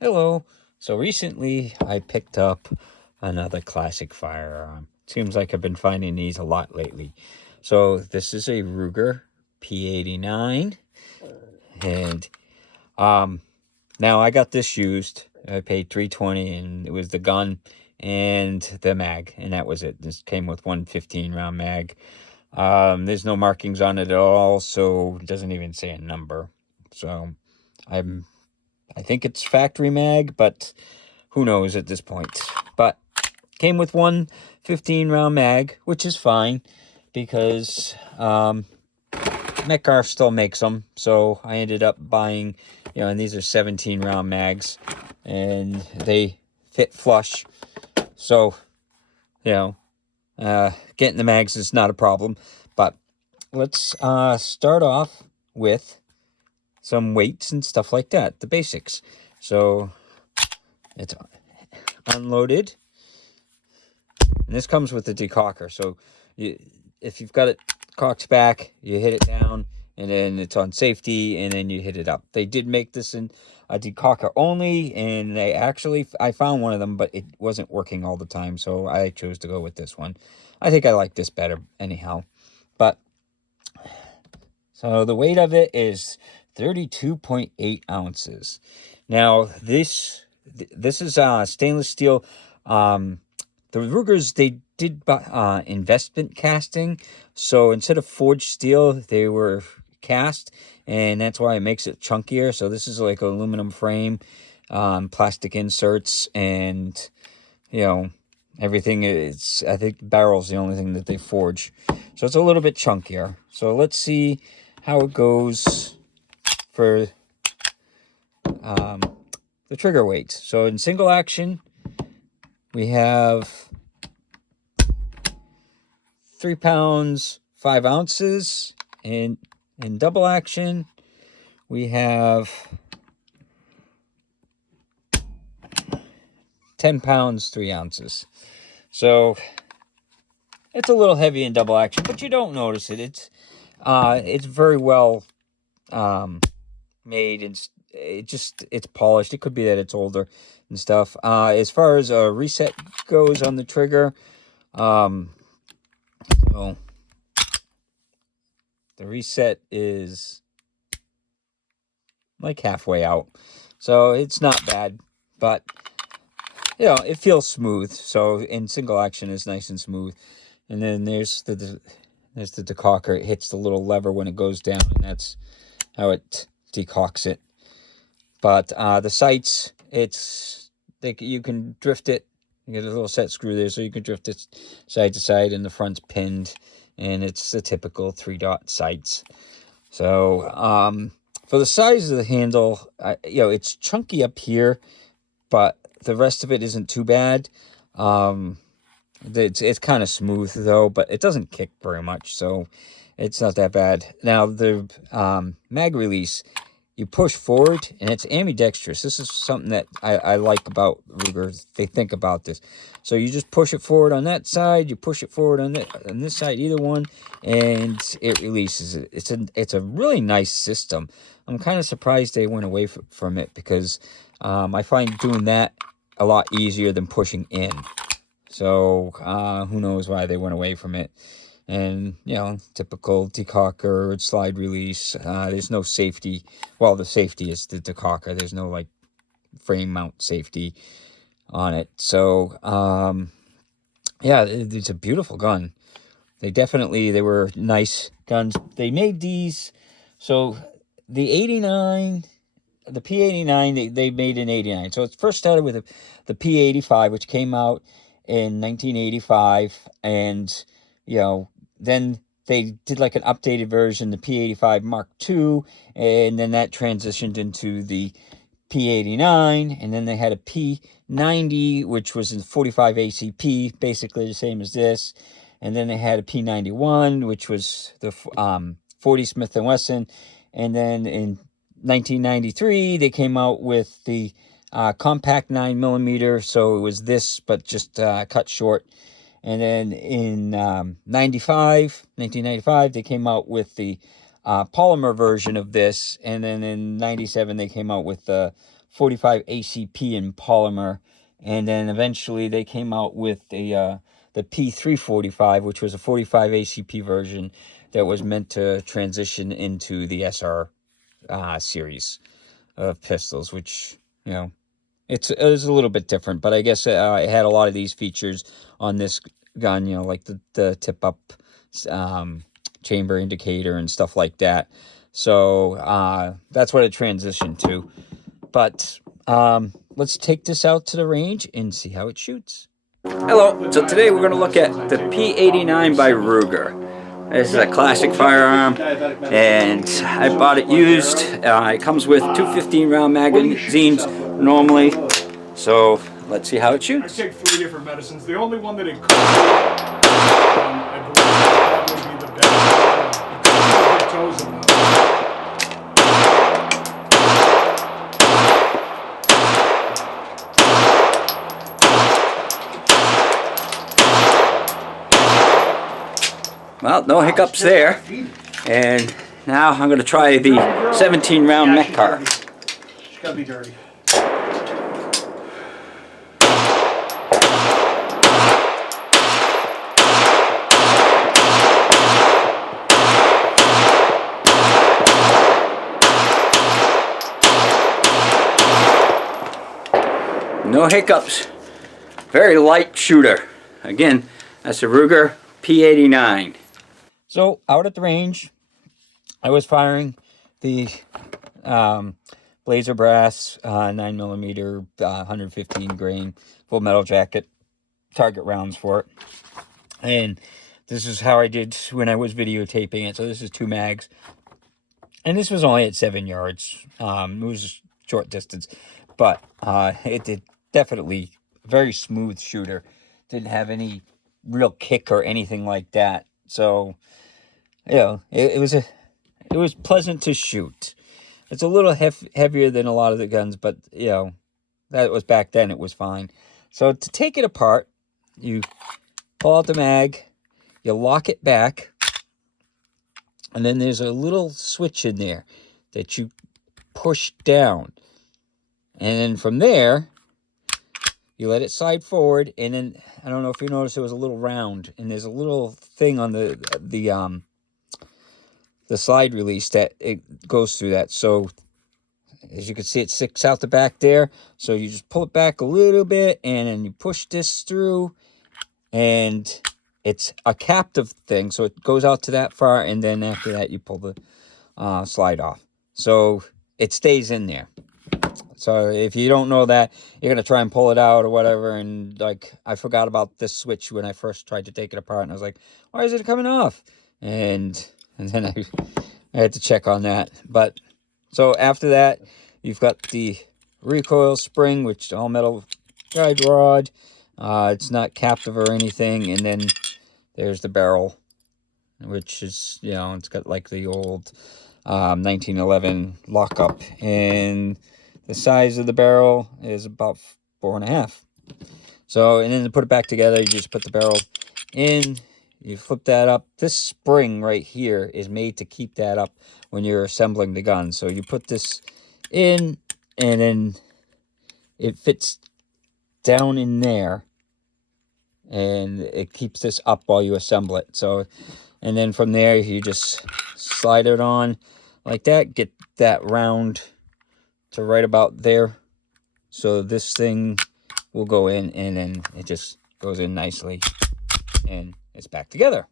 Hello. So recently I picked up another classic firearm. Seems like I've been finding these a lot lately. So this is a Ruger P89, and um now I got this used. I paid $320, and it was the gun and the mag, and that was it. This came with one 15-round mag. There's no markings on it at all, so it doesn't even say a number. So I think it's factory mag, but who knows at this point. But came with one 15-round mag, which is fine because Metcalf still makes them. So I ended up buying, and these are 17-round mags, and they fit flush. So, getting the mags is not a problem. But let's start off with some weights and stuff like that, the basics. So it's unloaded, and this comes with the decocker. So if you've got it cocked back, you hit it down, and then it's on safety, and then you hit it up. They did make this in a decocker only, and I found one of them, but it wasn't working all the time, so I chose to go with this one. I think I like this better anyhow. But so the weight of it is 32.8 ounces. Now this is stainless steel. The Rugers, they did investment casting, so instead of forged steel, they were cast, and that's why it makes it chunkier. So this is like aluminum frame, plastic inserts, and everything is, I think barrel's the only thing that they forge, so it's a little bit chunkier. So let's see how it goes for the trigger weights. So in single action, we have 3 pounds 5 ounces, and in double action we have 10 pounds 3 ounces. So it's a little heavy in double action, but you don't notice it. It's very well made, and it's polished. It could be that it's older and stuff. As far as a reset goes on the trigger, so the reset is like halfway out, so it's not bad, but it feels smooth. So in single action, it's nice and smooth. And then there's the decocker. It hits the little lever when it goes down, and that's how it decocks it. But the sights, you can drift it. You get a little set screw there, so you can drift it side to side, and the front's pinned, and it's the typical 3-dot sights. So for the size of the handle, it's chunky up here, but the rest of it isn't too bad. It's kind of smooth though, but it doesn't kick very much, so it's not that bad. Now the mag release, you push forward, and it's ambidextrous. This is something that I like about Ruger. They think about this. So you just push it forward on that side, you push it forward on this side, either one, and it releases it. It's a really nice system. I'm kind of surprised they went away from it, because I find doing that a lot easier than pushing in. So who knows why they went away from it. And, typical decocker, slide release. There's no safety. Well, the safety is the decocker. There's no, frame mount safety on it. So, it's a beautiful gun. They were nice guns. They made these. So, the P89, they made in 89. So, it first started with the P85, which came out in 1985. And, then they did like an updated version, the P85 Mark II, and then that transitioned into the P89, and then they had a P90, which was in 45 ACP, basically the same as this, and then they had a P91, which was the 40 Smith & Wesson, and then in 1993, they came out with the compact 9mm, so it was this, but just cut short. And then in 1995, they came out with the polymer version of this. And then in 97, they came out with the 45 ACP in polymer, and then eventually they came out with the P345, which was a 45 ACP version that was meant to transition into the SR series of pistols, which, you know, it was a little bit different, but I guess it had a lot of these features on this gun, you know, like the tip-up chamber indicator and stuff like that. So that's what it transitioned to. But let's take this out to the range and see how it shoots. Hello, so today we're going to look at the P89 by Ruger. This is a classic firearm, and I bought it used. It comes with two 15-round magazines normally, so let's see how it shoots. I take 3 different medicines. The only one that includes, I believe, would be the best. Toes in that. Well, no hiccups there. And now I'm going to try the 17-round Mekar. She's got to be dirty. No hiccups. Very light shooter. Again, that's a Ruger P89. So, out at the range, I was firing the Blazer Brass 9mm 115 grain full metal jacket target rounds for it. And this is how I did when I was videotaping it. So this is 2 mags. And this was only at 7 yards. It was a short distance. But it did definitely very smooth shooter. Didn't have any real kick or anything like that. So, you know, it was pleasant to shoot. It's a little heavier than a lot of the guns, but, you know, that was back then. It was fine. So to take it apart, you pull out the mag, you lock it back, and then there's a little switch in there that you push down. And then from there, you let it slide forward, and then, I don't know if you noticed, there was a little round, and there's a little thing on the slide release that it goes through that. So as you can see, it sticks out the back there. So you just pull it back a little bit, and then you push this through, and it's a captive thing. So it goes out to that far, and then after that, you pull the slide off. So it stays in there. So if you don't know that, you're going to try and pull it out or whatever. And like, I forgot about this switch when I first tried to take it apart. And I was like, why is it coming off? And then I had to check on that. But so after that, you've got the recoil spring, which is all metal guide rod. It's not captive or anything. And then there's the barrel, which is, you know, it's got like the old 1911 lockup. And the size of the barrel is about 4.5. So, and then to put it back together, you just put the barrel in, you flip that up. This spring right here is made to keep that up when you're assembling the gun. So you put this in, and then it fits down in there, and it keeps this up while you assemble it. So, and then from there, you just slide it on like that, get that round to right about there. So this thing will go in, and then it just goes in nicely, and it's back together.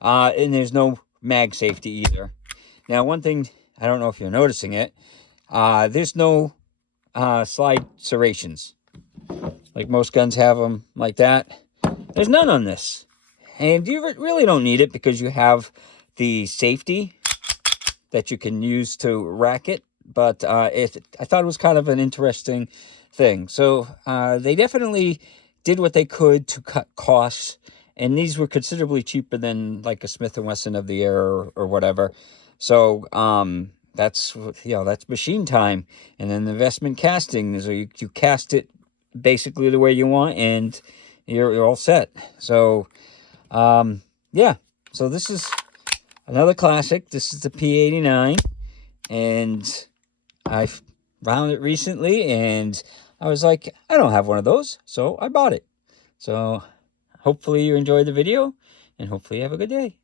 And there's no mag safety either. Now, one thing, I don't know if you're noticing it, there's no slide serrations. Like most guns have them like that. There's none on this. And you really don't need it, because you have the safety that you can use to rack it. But I thought it was kind of an interesting thing. So they definitely did what they could to cut costs. And these were considerably cheaper than like a Smith & Wesson of the era or whatever. So that's, you know, that's machine time. And then the investment casting. So you cast it basically the way you want, and you're all set. So yeah. So this is another classic. This is the P89. And found it recently, and I was like, I don't have one of those, so I bought it. So hopefully you enjoyed the video, and hopefully you have a good day.